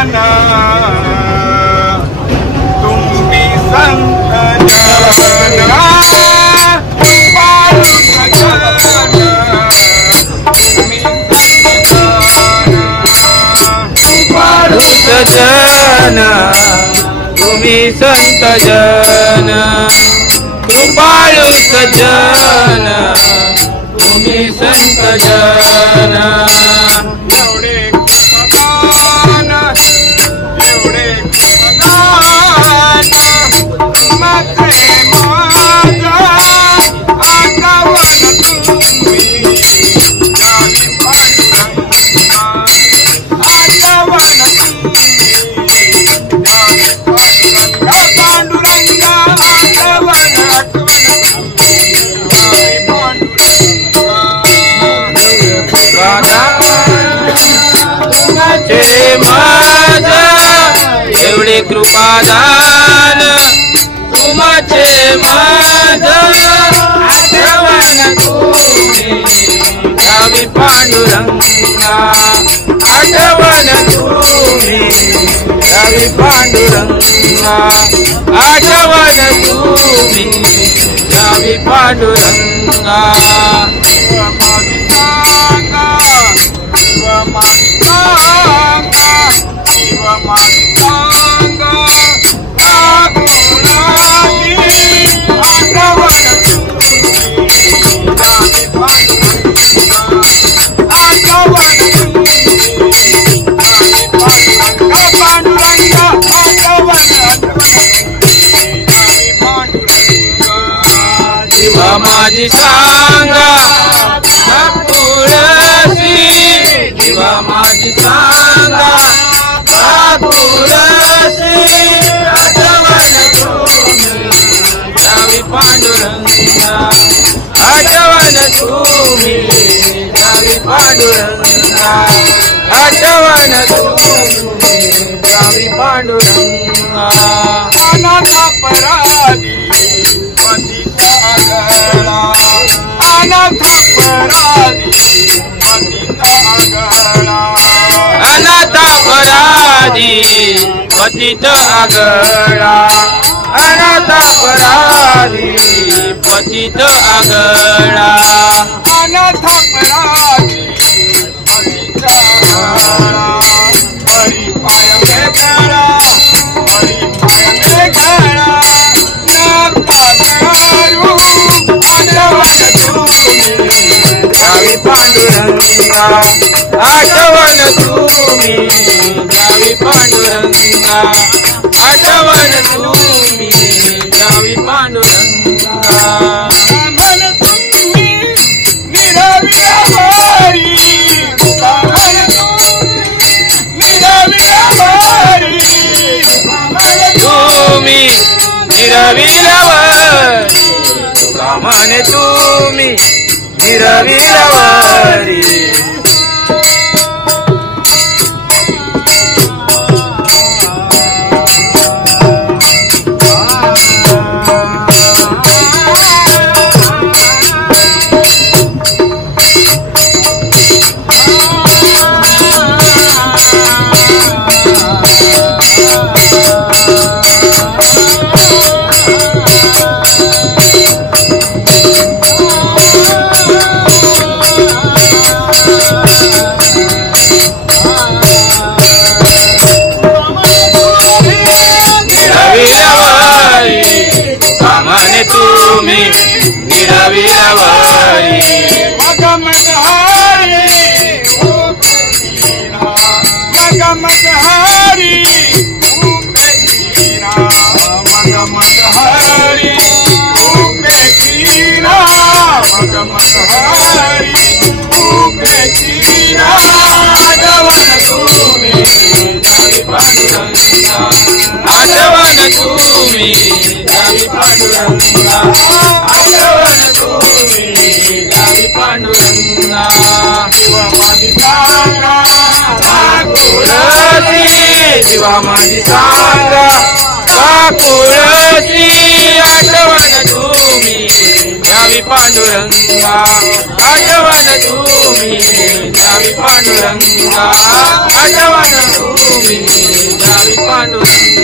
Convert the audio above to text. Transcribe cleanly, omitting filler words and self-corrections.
जन तुम्ही संत जन कृपाळू सजन तुम्ही कृपाळू सजन तुम्ही संत जन कृपाळू सजन तुम्ही संत जन एवढे कृपादान एवढे कृपादान माझे माझा आठवण तुम्ही जावी पांडुरंगा आठवण तुम्ही जावी पांडुरंगा पांडुरंगा आठवण आठवण जावी पांडुरंगा तुमचे माझा एवढे कृपादान तुमचे माझा आठवण तुम्ही जावी पांडुरंगा आठवण तुम्ही जावी पांडुरंगा आठवण तुम्ही जावी पांडुरंगा माझी सांगा तुळसी दिवा माझी सांगा तुळसी आठवण तुम्ही जावी पांडुरंगा आठवण तुम्ही जावी पांडुरंगा आठवण तुम्ही जावी पांडुरंगा अनाथ अपराधी पतिता आगळा अनाथ अपराधी पतिता आगळा अनाथ अपराधी पतित आगळा अनाथ अपराधी पतित आगळा अनाथ अपराधी पतित आगळा हरी पाय में गळा हरी पाय में गळा जावी पांडुरंगा आठवण तुम्ही जावी पांडुरंगा आठवण तुम्ही जावी पांडुरंगा मन तुम्ही निरविलावारी मन निरविलावारी तुम्ही निरविलावारी कामने तुम्ही निरविलावारी तुम्ही निरविलावारी मगमगहारी ओ कृष्णा मगमगहारी ओ कृष्णा मगमगहारी ओ कृष्णा मगमगहारी ओ कृष्णा आठवण तुम्ही जावी पांडुरंगा आठवण तुम्ही जावी पांडुरंगा आठवण तुम्ही जावी पांडुरंगा दिवा माझी सांगा तुळसी दिवा माझी सांगा तुळसी आठवण तुम्ही जावी पांडुरंगा आठवण तुम्ही जावी पांडुरंगा आठवण तुम्ही द्यावी पांडुरंगा.